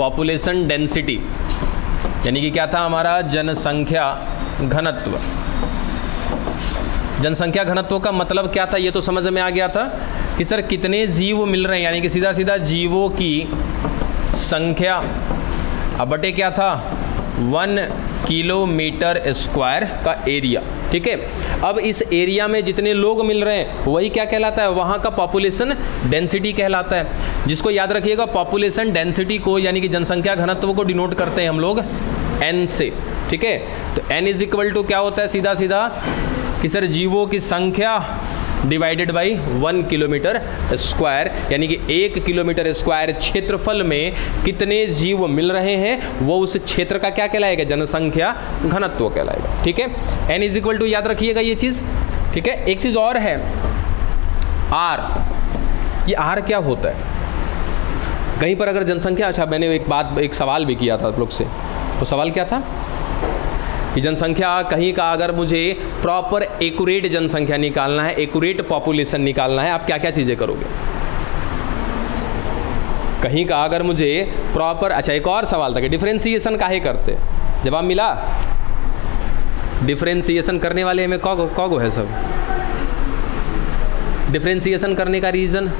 Population density, यानी कि क्या था हमारा जनसंख्या घनत्व। जनसंख्या घनत्व का मतलब क्या था, ये तो समझ में आ गया था कि सर कितने जीव मिल रहे हैं, यानी कि सीधा सीधा जीवों की संख्या अब बटे क्या था 1 किलोमीटर स्क्वायर का एरिया। ठीक है, अब इस एरिया में जितने लोग मिल रहे हैं वही क्या कहलाता है, वहाँ का पॉपुलेशन डेंसिटी कहलाता है, जिसको याद रखिएगा पॉपुलेशन डेंसिटी को यानी कि जनसंख्या घनत्व को डिनोट करते हैं हम लोग n से। ठीक है, तो n इज इक्वल टू क्या होता है सीधा सीधा कि सर जीवों की संख्या डिवाइडेड बाई 1 किलोमीटर स्क्वायर, यानी कि 1 किलोमीटर स्क्वायर क्षेत्रफल में कितने जीव मिल रहे हैं वो उस क्षेत्र का क्या कहलाएगा, जनसंख्या घनत्व कहलाएगा। ठीक है, n इज इक्वल टू याद रखिएगा ये चीज़। ठीक है, एक चीज़ और है r, ये r क्या होता है कहीं पर अगर जनसंख्या, अच्छा मैंने एक सवाल भी किया था आप लोग से, तो सवाल क्या था कि जनसंख्या कहीं का अगर मुझे प्रॉपर एक्यूरेट जनसंख्या निकालना है, एक्यूरेट पॉपुलेशन निकालना है, आप क्या क्या चीज़ें करोगे कहीं का अगर मुझे प्रॉपर। अच्छा एक और सवाल था कि डिफरेंशिएशन काहे करते, जवाब मिला डिफरेंशिएशन करने वाले में कौगो है सब, डिफरेंशिएशन करने का रीज़न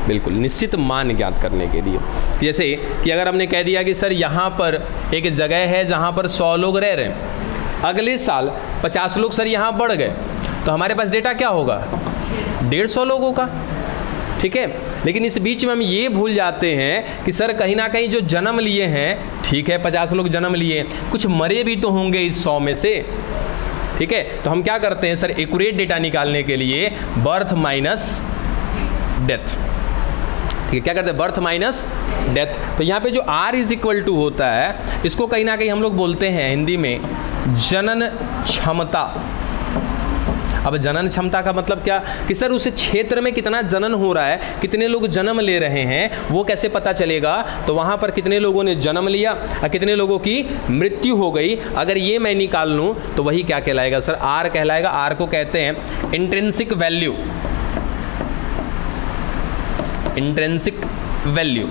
बिल्कुल निश्चित मान ज्ञात करने के लिए। जैसे कि अगर हमने कह दिया कि सर यहाँ पर एक जगह है जहाँ पर 100 लोग रह रहे हैं, अगले साल 50 लोग सर यहाँ बढ़ गए, तो हमारे पास डेटा क्या होगा 150 लोगों का। ठीक है, लेकिन इस बीच में हम ये भूल जाते हैं कि सर कहीं ना कहीं जो जन्म लिए हैं, ठीक है 50 लोग जन्म लिए, कुछ मरे भी तो होंगे इस 100 में से। ठीक है, तो हम क्या करते हैं सर एक्यूरेट डेटा निकालने के लिए बर्थ माइनस डेथ। ठीक है, क्या करते हैं बर्थ माइनस डेथ। तो यहाँ पे जो r इज इक्वल टू होता है, इसको कहीं ना कहीं हम लोग बोलते हैं हिंदी में जनन क्षमता। अब जनन क्षमता का मतलब क्या कि सर उस क्षेत्र में कितना जनन हो रहा है, कितने लोग जन्म ले रहे हैं, वो कैसे पता चलेगा, तो वहाँ पर कितने लोगों ने जन्म लिया और कितने लोगों की मृत्यु हो गई, अगर ये मैं निकाल लूँ तो वही क्या कहलाएगा सर r कहलाएगा। r को कहते हैं intrinsic value, intrinsic value.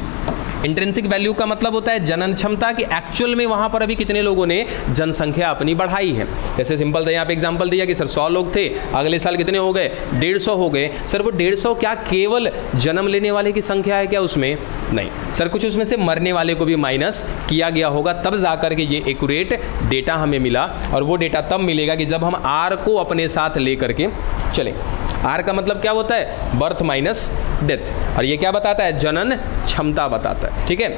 Intrinsic value का मतलब होता है जनन क्षमता कि एक्चुअल में वहाँ पर अभी कितने लोगों ने जनसंख्या अपनी बढ़ाई है। जैसे सिंपल था यहाँ पे एग्जांपल दिया कि सर 100 लोग थे, अगले साल कितने हो गए 150 हो गए। सर वो 150 क्या केवल जन्म लेने वाले की संख्या है क्या उसमें, नहीं सर, कुछ उसमें से मरने वाले को भी माइनस किया गया होगा, तब जाकर के ये एक्यूरेट डेटा हमें मिला। और वो डेटा तब मिलेगा कि जब हम आर को अपने साथ ले करके चलें। आर का मतलब क्या होता है बर्थ माइनस डेथ, और ये क्या बताता है जनन क्षमता बताता है। ठीक है,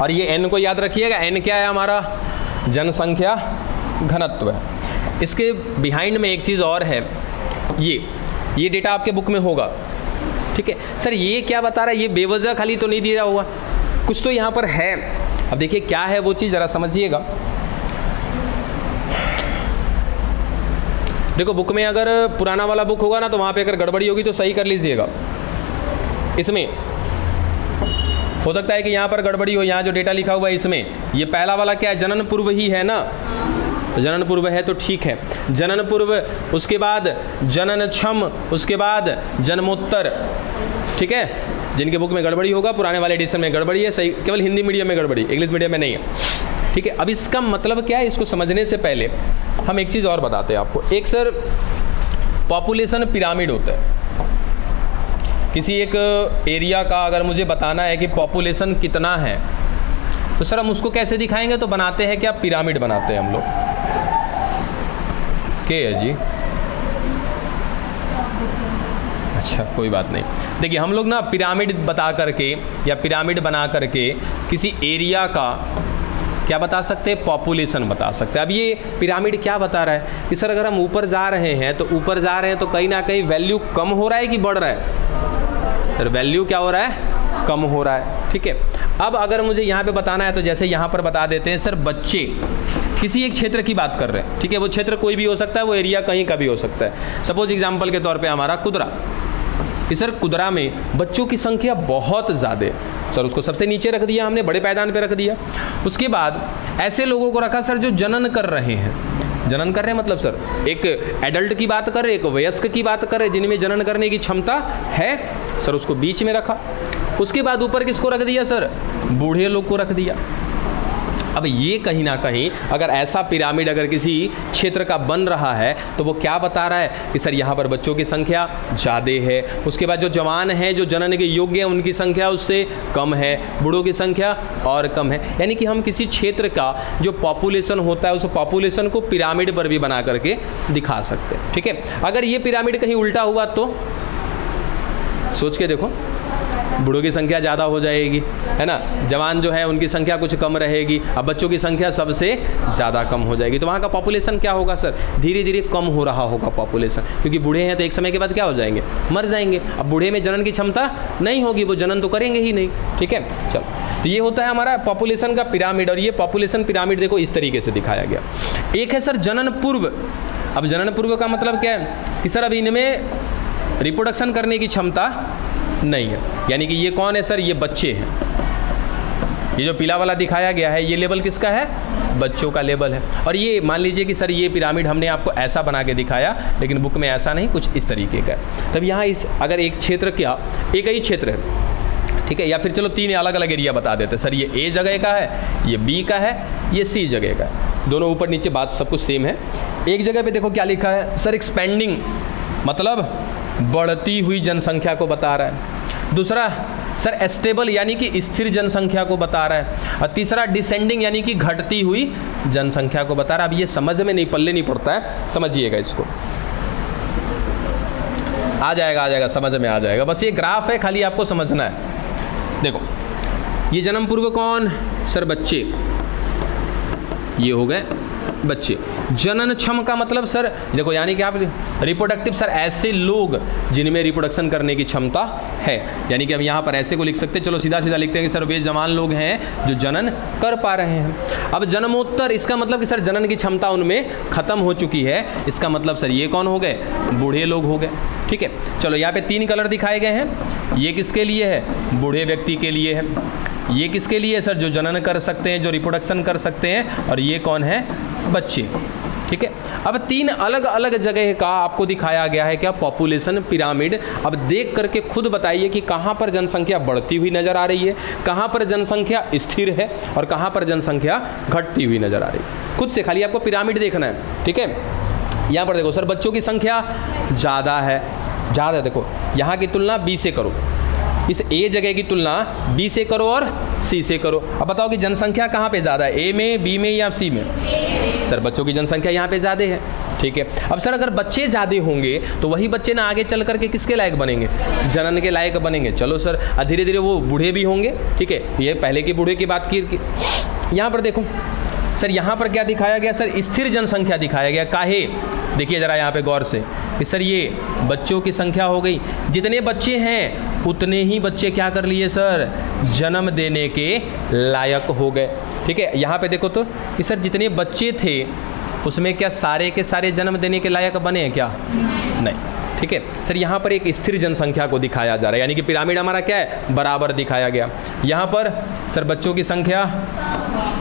और ये एन को याद रखिएगा, एन क्या है हमारा जनसंख्या घनत्व है। इसके बिहाइंड में एक चीज़ और है, ये डेटा आपके बुक में होगा। ठीक है सर, ये क्या बता रहा है, ये बेवजह खाली तो नहीं दिया हुआ, कुछ तो यहाँ पर है। अब देखिए क्या है वो चीज़, ज़रा समझिएगा। देखो बुक में अगर पुराना वाला बुक होगा ना तो वहाँ पे अगर गड़बड़ी होगी तो सही कर लीजिएगा। इसमें हो सकता है कि यहाँ पर गड़बड़ी हो, यहाँ जो डेटा लिखा हुआ है इसमें ये पहला वाला क्या है जनन पूर्व ही है ना, तो जनन पूर्व है तो ठीक है, जनन पूर्व, उसके बाद जनन क्षम, उसके बाद जन्मोत्तर। ठीक है, जिनके बुक में गड़बड़ी होगा पुराने वाले एडिशन में गड़बड़ी है, सही केवल हिंदी मीडियम में गड़बड़ी, इंग्लिश मीडियम में नहीं है। ठीक है, अब इसका मतलब क्या है, इसको समझने से पहले हम एक चीज़ और बताते हैं आपको। एक सर पॉपुलेशन पिरामिड होता है, किसी एक एरिया का अगर मुझे बताना है कि पॉपुलेशन कितना है तो सर हम उसको कैसे दिखाएंगे, तो बनाते हैं क्या पिरामिड बनाते हैं हम लोग। क्या है जी, अच्छा कोई बात नहीं। देखिए हम लोग ना पिरामिड बता करके या पिरामिड बना करके किसी एरिया का क्या बता सकते हैं, पॉपुलेशन बता सकते हैं। अब ये पिरामिड क्या बता रहा है कि सर अगर हम ऊपर जा रहे हैं तो ऊपर जा रहे हैं तो कहीं ना कहीं वैल्यू कम हो रहा है कि बढ़ रहा है, सर वैल्यू क्या हो रहा है, कम हो रहा है। ठीक है, अब अगर मुझे यहाँ पे बताना है तो जैसे यहाँ पर बता देते हैं सर बच्चे किसी एक क्षेत्र की बात कर रहे हैं। ठीक है, वो क्षेत्र कोई भी हो सकता है, वो एरिया कहीं का भी हो सकता है। सपोज एग्जाम्पल के तौर पर हमारा कुदरा, कि सर कुदरा में बच्चों की संख्या बहुत ज़्यादा है, सर उसको सबसे नीचे रख दिया हमने, बड़े पैदान पे रख दिया। उसके बाद ऐसे लोगों को रखा सर जो जनन कर रहे हैं, जनन कर रहे हैं मतलब सर एक एडल्ट की बात कर रहे, एक वयस्क की बात कर रहे जिनमें जनन करने की क्षमता है, सर उसको बीच में रखा। उसके बाद ऊपर किसको रख दिया सर, बूढ़े लोग को रख दिया। अब ये कहीं ना कहीं अगर ऐसा पिरामिड अगर किसी क्षेत्र का बन रहा है तो वो क्या बता रहा है कि सर यहाँ पर बच्चों की संख्या ज़्यादा है, उसके बाद जो जवान हैं जो जनन के योग्य हैं उनकी संख्या उससे कम है, बूढ़ों की संख्या और कम है। यानी कि हम किसी क्षेत्र का जो पॉपुलेशन होता है उस पॉपुलेशन को पिरामिड पर भी बना करके दिखा सकते हैं। ठीक है, अगर ये पिरामिड कहीं उल्टा हुआ तो सोच के देखो, बूढ़ों की संख्या ज़्यादा हो जाएगी, है ना, जवान जो है उनकी संख्या कुछ कम रहेगी, अब बच्चों की संख्या सबसे ज़्यादा कम हो जाएगी, तो वहाँ का पॉपुलेशन क्या होगा सर, धीरे धीरे कम हो रहा होगा पॉपुलेशन, क्योंकि बूढ़े हैं तो एक समय के बाद क्या हो जाएंगे, मर जाएंगे। अब बूढ़े में जनन की क्षमता नहीं होगी, वो जनन तो करेंगे ही नहीं। ठीक है, चलो, तो ये होता है हमारा पॉपुलेशन का पिरामिड, और ये पॉपुलेशन पिरामिड देखो इस तरीके से दिखाया गया। एक है सर जनन पूर्व। अब जनन पूर्व का मतलब क्या है कि सर अब इनमें रिप्रोडक्शन करने की क्षमता नहीं है, यानी कि ये कौन है सर, ये बच्चे हैं। ये जो पीला वाला दिखाया गया है ये लेवल किसका है, बच्चों का लेवल है। और ये मान लीजिए कि सर ये पिरामिड हमने आपको ऐसा बना के दिखाया, लेकिन बुक में ऐसा नहीं, कुछ इस तरीके का है। तब यहाँ इस अगर एक क्षेत्र क्या, एक ही क्षेत्र है, ठीक है, या फिर चलो तीन अलग अलग एरिया बता देते सर, ये ए जगह का है, ये बी का है, ये सी जगह का है, दोनों ऊपर नीचे बात सब कुछ सेम है। एक जगह पे देखो क्या लिखा है सर, एक्सपेंडिंग मतलब बढ़ती हुई जनसंख्या को बता रहा है। दूसरा सर स्टेबल यानी कि स्थिर जनसंख्या को बता रहा है। और तीसरा डिसेंडिंग यानी कि घटती हुई जनसंख्या को बता रहा है। अब ये समझ में नहीं, पल्ले नहीं पड़ता है, समझिएगा इसको, आ जाएगा, समझ में आ जाएगा। बस ये ग्राफ है, खाली आपको समझना है। देखो ये जन्म पूर्व कौन सर, बच्चे, ये हो गए बच्चे। जनन क्षम का मतलब सर देखो, यानी कि आप रिप्रोडक्टिव सर ऐसे लोग जिनमें रिप्रोडक्शन करने की क्षमता है, यानी कि अब यहाँ पर ऐसे को लिख सकते हैं, चलो सीधा सीधा लिखते हैं कि सर वे जवान लोग हैं जो जनन कर पा रहे हैं। अब जन्मोत्तर, इसका मतलब कि सर जनन की क्षमता उनमें खत्म हो चुकी है, इसका मतलब सर ये कौन हो गए, बूढ़े लोग हो गए। ठीक है, चलो यहाँ पे तीन कलर दिखाए गए हैं, ये किसके लिए है, बूढ़े व्यक्ति के लिए है, ये किसके लिए सर, जो जनन कर सकते हैं, जो रिप्रोडक्शन कर सकते हैं, और ये कौन है, बच्चे। ठीक है, अब तीन अलग अलग जगह का आपको दिखाया गया है क्या, पॉपुलेशन पिरामिड। अब देख करके खुद बताइए कि कहाँ पर जनसंख्या बढ़ती हुई नजर आ रही है, कहाँ पर जनसंख्या स्थिर है, और कहाँ पर जनसंख्या घटती हुई नजर आ रही है। खुद से खाली आपको पिरामिड देखना है। ठीक है, यहाँ पर देखो सर बच्चों की संख्या ज़्यादा है, ज़्यादा, देखो यहाँ की तुलना बी से करो, इस ए जगह की तुलना बी से करो और सी से करो। अब बताओ कि जनसंख्या कहाँ पे ज़्यादा है, ए में, बी में या सी में, सर बच्चों की जनसंख्या यहाँ पे ज़्यादा है। ठीक है, अब सर अगर बच्चे ज़्यादा होंगे तो वही बच्चे ना आगे चल करके किसके लायक बनेंगे, जनन के लायक बनेंगे। चलो सर धीरे धीरे वो बूढ़े भी होंगे। ठीक है, ये पहले के बूढ़े की बात की। यहाँ पर देखो सर, यहाँ पर क्या दिखाया गया सर, स्थिर जनसंख्या दिखाया गया। काहे, देखिए ज़रा यहाँ पे गौर से कि सर ये बच्चों की संख्या हो गई, जितने बच्चे हैं उतने ही बच्चे क्या कर लिए सर, जन्म देने के लायक हो गए। ठीक है, यहाँ पे देखो तो कि सर जितने बच्चे थे उसमें क्या सारे के सारे जन्म देने के लायक बने हैं क्या, नहीं। ठीक है सर, यहाँ पर एक स्थिर जनसंख्या को दिखाया जा रहा है, यानी कि पिरामिड हमारा क्या है, बराबर दिखाया गया। यहाँ पर सर बच्चों की संख्या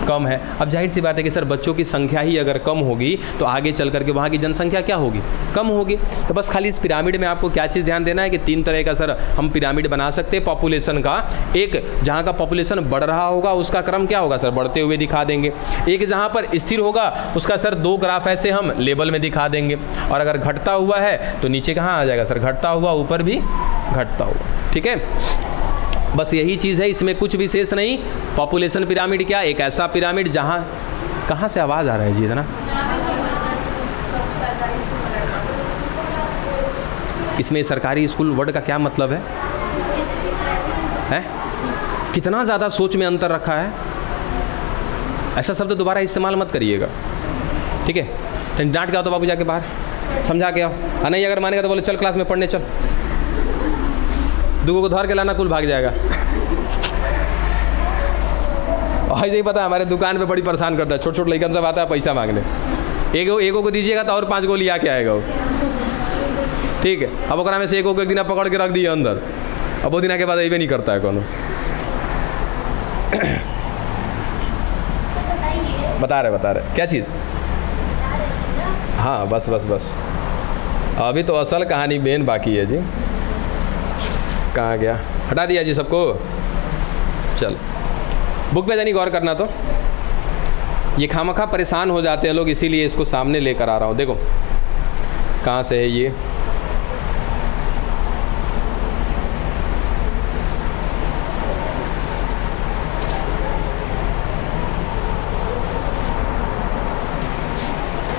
कम है। अब जाहिर सी बात है कि सर बच्चों की संख्या ही अगर कम होगी तो आगे चल करके वहाँ की जनसंख्या क्या होगी, कम होगी। तो बस खाली इस पिरामिड में आपको क्या चीज़ ध्यान देना है कि तीन तरह का सर हम पिरामिड बना सकते हैं पॉपुलेशन का। एक जहाँ का पॉपुलेशन बढ़ रहा होगा उसका क्रम क्या होगा सर, बढ़ते हुए दिखा देंगे। एक जहाँ पर स्थिर होगा उसका सर दो ग्राफ ऐसे हम लेवल में दिखा देंगे। और अगर घटता हुआ है तो नीचे कहाँ आ जाएगा सर, घटता हुआ, ऊपर भी घटता हुआ। ठीक है, बस यही चीज़ है, इसमें कुछ विशेष नहीं। पॉपुलेशन पिरामिड क्या, एक ऐसा पिरामिड जहाँ, कहाँ से आवाज़ आ रहा है जी इतना, इसमें सरकारी स्कूल वर्ड का क्या मतलब है, हैं? कितना ज़्यादा सोच में अंतर रखा है। ऐसा शब्द दोबारा इस्तेमाल मत करिएगा। ठीक है, डांट के आओ तो बाबू जाके बाहर समझा के आओ, और नहीं अगर मानेगा तो बोले चल क्लास में पढ़ने चल, दूगों को धर के लाना, कुल भाग जाएगा। और यही पता है हमारे दुकान पे बड़ी परेशान करता है, छोटे छोटे लड़कन सब आता है पैसा मांगने, एगो को दीजिएगा तो और 5 गो लिया के आएगा वो। ठीक है, अब ओकरा में से एगो को एक दिन पकड़ के रख दिए अंदर, अब वो दिन के बाद अबे नहीं करता है कोनो। बता रहे क्या चीज़, हाँ बस अभी तो असल कहानी मेन बाकी है जी। कहाँ गया, हटा दिया जी सबको। चल बुक पे जानी गौर करना। तो ये खामखा परेशान हो जाते हैं लोग, इसीलिए इसको सामने लेकर आ रहा हूँ। देखो कहाँ से है ये,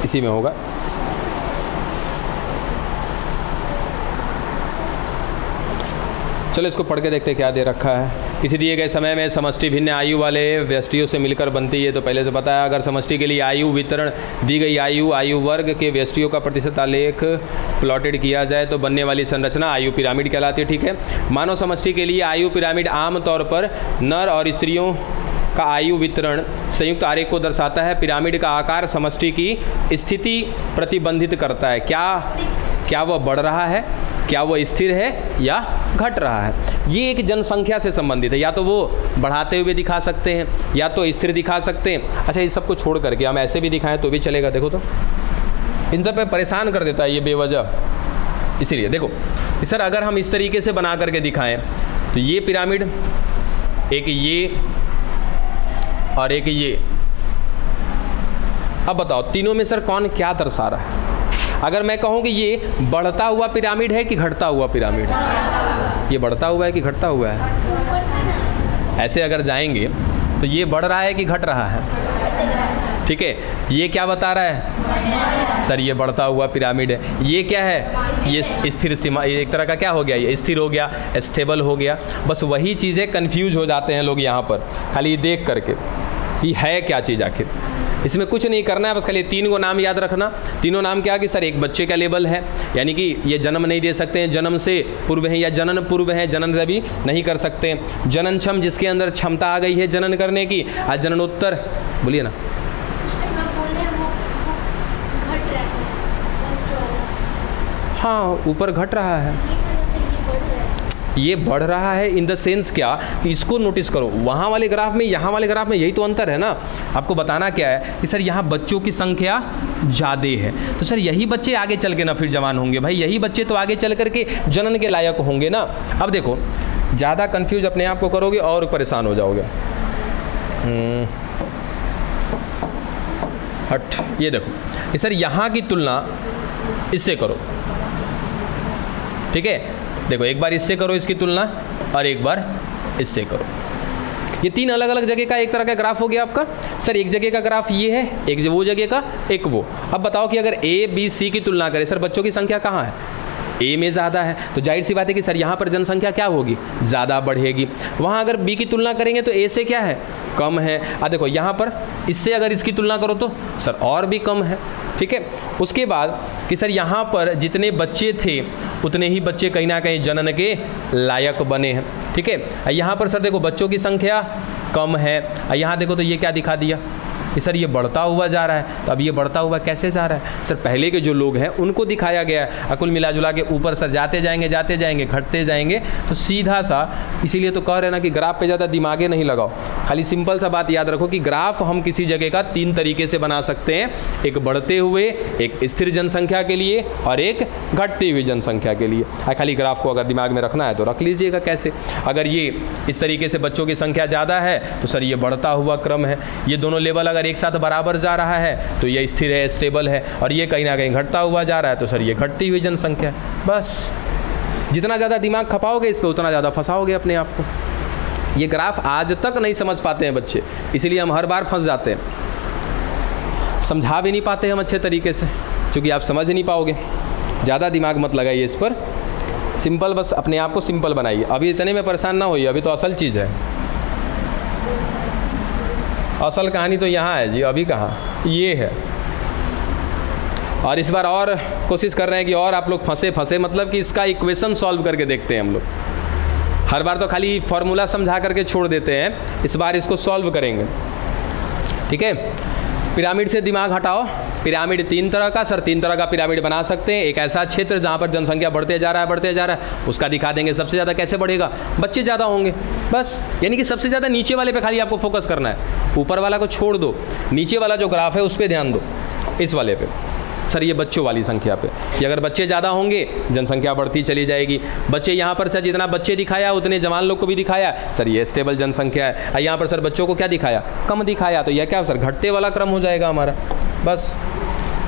इसी में होगा। चलो इसको पढ़ के देखते क्या दे रखा है। किसी दिए गए समय में समष्टि भिन्न आयु वाले व्यष्टियों से मिलकर बनती है, तो पहले से बताया। अगर समष्टि के लिए आयु वितरण दी गई आयु वर्ग के व्यष्टियों का प्रतिशत आलेख प्लॉटेड किया जाए तो बनने वाली संरचना आयु पिरामिड कहलाती है। ठीक है, मानव समष्टि के लिए आयु पिरामिड आमतौर पर नर और स्त्रियों का आयु वितरण संयुक्त आरेख को दर्शाता है। पिरामिड का आकार समष्टि की स्थिति प्रतिबंधित करता है। क्या वह बढ़ रहा है, क्या वो स्थिर है या घट रहा है। ये एक जनसंख्या से संबंधित है, या तो वो बढ़ाते हुए दिखा सकते हैं या तो स्थिर दिखा सकते हैं। अच्छा, इस सब को छोड़ करके हम ऐसे भी दिखाएं तो भी चलेगा। देखो तो इन सब पे परेशान कर देता है ये बेवजह। इसीलिए देखो सर, अगर हम इस तरीके से बना करके दिखाएं तो ये पिरामिड, एक ये और एक ये। अब बताओ तीनों में सर कौन क्या दर्शा रहा है? अगर मैं कहूँ कि ये बढ़ता हुआ पिरामिड है कि घटता हुआ पिरामिड है, ये बढ़ता हुआ है कि घटता हुआ है? ऐसे अगर जाएंगे तो ये बढ़ रहा है कि घट रहा है? ठीक है, ये क्या बता रहा है सर? ये बढ़ता हुआ पिरामिड है। ये क्या है? ये स्थिर सीमा, एक तरह का क्या हो गया? ये स्थिर हो गया, स्टेबल हो गया। बस वही चीज़ें कंफ्यूज हो जाते हैं लोग यहाँ पर खाली देख करके कि है क्या चीज़ आखिर। इसमें कुछ नहीं करना है, बस खाली 3 को नाम याद रखना। तीनों नाम क्या कि सर एक बच्चे का लेबल है, यानी कि ये जन्म नहीं दे सकते हैं, जन्म से पूर्व है या जनन पूर्व है, जनन से भी नहीं कर सकते। जननक्षम, जिसके अंदर क्षमता आ गई है जनन करने की। आज जननोत्तर बोलिए ना। हाँ, ऊपर घट रहा है, ये बढ़ रहा है इन द सेंस क्या कि इसको नोटिस करो, वहाँ वाले ग्राफ में यहाँ वाले ग्राफ में यही तो अंतर है ना। आपको बताना क्या है कि सर यहाँ बच्चों की संख्या ज़्यादा है, तो सर यही बच्चे आगे चल के ना फिर जवान होंगे। भाई यही बच्चे तो आगे चल करके जनन के लायक होंगे ना। अब देखो ज़्यादा कंफ्यूज अपने आप को करोगे और परेशान हो जाओगे। हट, ये देखो सर यहाँ की तुलना इससे करो। ठीक है, देखो एक बार इससे करो इसकी तुलना और एक बार इससे करो। ये 3 अलग अलग जगह का एक तरह का ग्राफ हो गया आपका। सर एक जगह का ग्राफ ये है, एक वो जगह का, एक वो। अब बताओ कि अगर A, B, C की तुलना करें, सर बच्चों की संख्या कहाँ है? A में ज़्यादा है, तो जाहिर सी बात है कि सर यहाँ पर जनसंख्या क्या होगी? ज़्यादा बढ़ेगी। वहाँ अगर B की तुलना करेंगे तो A से क्या है? कम है। देखो यहाँ पर इससे अगर इसकी तुलना करो तो सर और भी कम है। ठीक है, उसके बाद कि सर यहाँ पर जितने बच्चे थे उतने ही बच्चे कहीं ना कहीं जनन के लायक बने हैं। ठीक है, यहाँ पर सर देखो बच्चों की संख्या कम है। यहाँ देखो तो ये क्या दिखा दिया कि सर ये बढ़ता हुआ जा रहा है। तो अब ये बढ़ता हुआ कैसे जा रहा है? सर पहले के जो लोग हैं उनको दिखाया गया है। कुल मिला जुला के ऊपर सर जाते जाएंगे घटते जाएंगे, तो सीधा सा। इसीलिए तो कह रहे हैं ना कि ग्राफ पे ज़्यादा दिमागे नहीं लगाओ, खाली सिंपल सा बात याद रखो कि ग्राफ हम किसी जगह का 3 तरीके से बना सकते हैं, एक बढ़ते हुए, एक स्थिर जनसंख्या के लिए और एक घटती हुई जनसंख्या के लिए। खाली ग्राफ को अगर दिमाग में रखना है तो रख लीजिएगा। कैसे? अगर ये इस तरीके से बच्चों की संख्या ज़्यादा है तो सर ये बढ़ता हुआ क्रम है। ये दोनों लेवल अगर एक साथ बराबर जा रहा है तो ये स्थिर है, स्टेबल है, और ये कहीं ना कहीं घटता हुआ जा रहा है तो सर ये घटती हुई जनसंख्या है। बस जितना ज़्यादा दिमाग खपाओगे इस पर उतना ज़्यादा फंसाओगे अपने आप को। ये ग्राफ आज तक नहीं समझ पाते हैं बच्चे, इसीलिए हम हर बार फंस जाते हैं। समझा भी नहीं पाते हम अच्छे तरीके से, क्योंकि आप समझ नहीं पाओगे। ज़्यादा दिमाग मत लगाइए इस पर, सिंपल बस अपने आप को सिंपल बनाइए। अभी इतने में परेशान ना होइए, अभी तो असल चीज़ है। असल कहानी तो यहाँ है जी, अभी कहाँ, ये है। और इस बार और कोशिश कर रहे हैं कि और आप लोग फंसे मतलब कि इसका इक्वेशन सॉल्व करके देखते हैं हम लोग। हर बार तो खाली फॉर्मूला समझा करके छोड़ देते हैं, इस बार इसको सॉल्व करेंगे। ठीक है, पिरामिड से दिमाग हटाओ। पिरामिड 3 तरह का, सर 3 तरह का पिरामिड बना सकते हैं। एक ऐसा क्षेत्र जहाँ पर जनसंख्या बढ़ते जा रहा है, उसका दिखा देंगे। सबसे ज़्यादा कैसे बढ़ेगा? बच्चे ज़्यादा होंगे, बस। यानी कि सबसे ज़्यादा नीचे वाले पे खाली आपको फोकस करना है, ऊपर वाला को छोड़ दो। नीचे वाला जो ग्राफ है उस पर ध्यान दो, इस वाले पे। सर ये बच्चों वाली संख्या पे कि अगर बच्चे ज़्यादा होंगे जनसंख्या बढ़ती चली जाएगी। बच्चे यहाँ पर सर जितना बच्चे दिखाया उतने जवान लोग को भी दिखाया, सर ये स्टेबल जनसंख्या है। यहाँ पर सर बच्चों को क्या दिखाया, कम दिखाया, तो यह क्या सर घटते वाला क्रम हो जाएगा हमारा। बस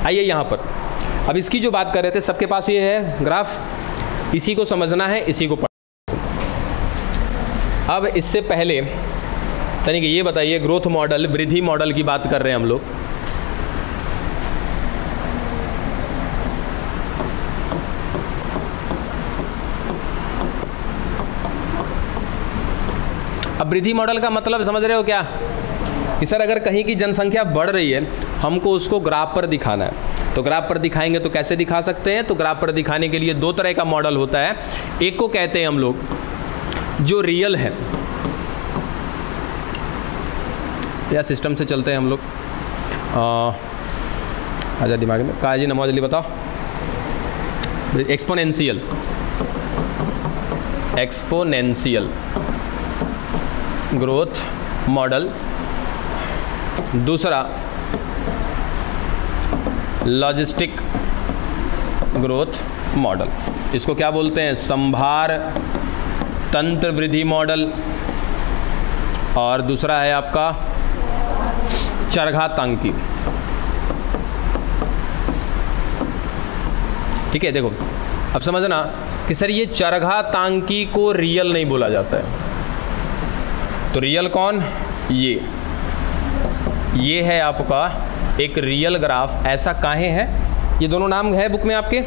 आइए यहाँ पर अब इसकी जो बात कर रहे थे, सबके पास ये है ग्राफ, इसी को समझना है, इसी को पढ़ना। अब इससे पहले तनिक ये बताइए, ग्रोथ मॉडल, वृद्धि मॉडल की बात कर रहे हैं हम लोग। अब वृद्धि मॉडल का मतलब समझ रहे हो क्या कि सर अगर कहीं की जनसंख्या बढ़ रही है, हमको उसको ग्राफ पर दिखाना है। तो ग्राफ पर दिखाएंगे तो कैसे दिखा सकते हैं, तो ग्राफ पर दिखाने के लिए दो तरह का मॉडल होता है। एक को कहते हैं हम लोग जो रियल है, या सिस्टम से चलते हैं हम लोग, आजा दिमाग में, कहा जी नमो जल्दी बताओ। Exponential growth model. दूसरा लॉजिस्टिक ग्रोथ मॉडल, इसको क्या बोलते हैं, संभार तंत्र वृद्धि मॉडल। और दूसरा है आपका चरघातांकी। ठीक है, देखो अब समझना कि सर ये चरघातांकी को रियल नहीं बोला जाता है। तो रियल कौन, ये है आपका एक रियल ग्राफ। ऐसा काहे है, ये दोनों नाम है बुक में आपके,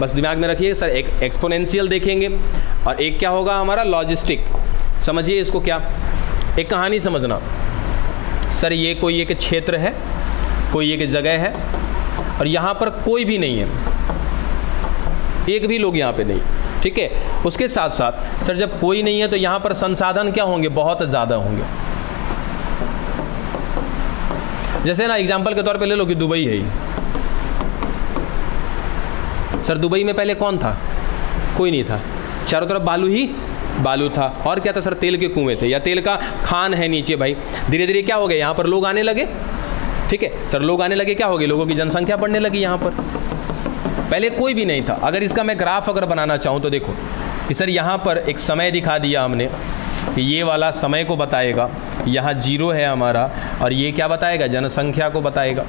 बस दिमाग में रखिए। सर एक एक्सपोनेंशियल देखेंगे और एक क्या होगा हमारा लॉजिस्टिक। समझिए इसको, क्या एक कहानी समझना। सर ये कोई एक क्षेत्र है, कोई एक जगह है और यहाँ पर कोई भी नहीं है, एक भी लोग यहाँ पे नहीं। ठीक है, उसके साथ साथ सर जब कोई नहीं है तो यहाँ पर संसाधन क्या होंगे, बहुत ज़्यादा होंगे। जैसे ना एग्जाम्पल के तौर पे ले लो कि दुबई है ही। सर दुबई में पहले कौन था, कोई नहीं था, चारों तरफ बालू ही बालू था। और क्या था सर, तेल के कुएं थे या तेल का खान है नीचे। भाई धीरे धीरे क्या हो गया, यहाँ पर लोग आने लगे। ठीक है सर, लोग आने लगे, क्या हो गया, लोगों की जनसंख्या बढ़ने लगी। यहाँ पर पहले कोई भी नहीं था। अगर इसका मैं ग्राफ अगर बनाना चाहूँ तो देखो कि सर यहाँ पर एक समय दिखा दिया हमने कि ये वाला समय को बताएगा, यहाँ 0 है हमारा, और ये क्या बताएगा, जनसंख्या को बताएगा।